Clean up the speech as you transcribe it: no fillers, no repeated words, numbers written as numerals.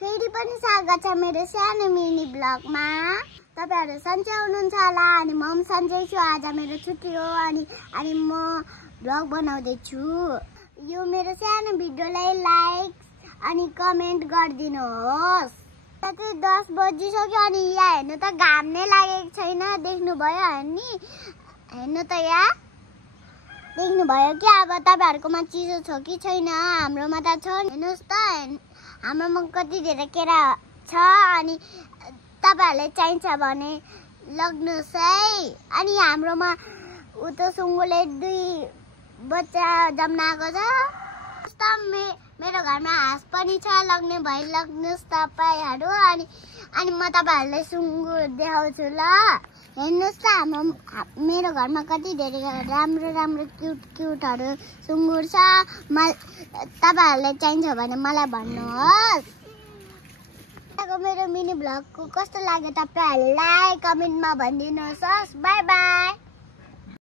फेरि पनि स्वागत छ मेरो सानो मिनी ब्लगमा। तपाईहरु सन्चै हुनुहुन्छ होला अनि म पनि सन्चै छु। आज मेरो छुट्टी हो अनि म ब्लग बनाउँदै छु। यो मेरो सानो भिडियोलाई लाइक अनि कमेन्ट गरिदिनुहोस्। ताकि 10 बजिसक्यो अनि यहाँ हेर्नु त घाम नै लागेको छैन। देख्नु भयो नि? हेर्नु त यहाँ देख्नु भयो कि अब तपाईहरुकोमा चिसो छ कि छैन? हाम्रोमा त छ। हेर्नुस् त हाम्रोमा कति धेरै केरा छ अनि तपाईहरुलाई चाहिन्छ भने लग्नुस् है। अनि हाम्रोमा उतो सुँगुरले 2 बच्चा जन्माएको छ। मेरो घरमा हाँस पनि छ। लग्ने भए लग्नुस् तपाईहरु। अनि म तपाईहरुलाई सुँगुर देखाउँछु ल। हेर्नुस् त मेरो घरमा कति धेरै राम्रो क्युटहरु सुँगुर छ। तपाईहरुलाई चाहिन्छ भने मलाई भन्नुहोस्। मेरो मिनी ब्लगको कस्तो लाग्यो तपाईहरुलाई कमेन्टमा भनिदिनुहोस्। Bye bye.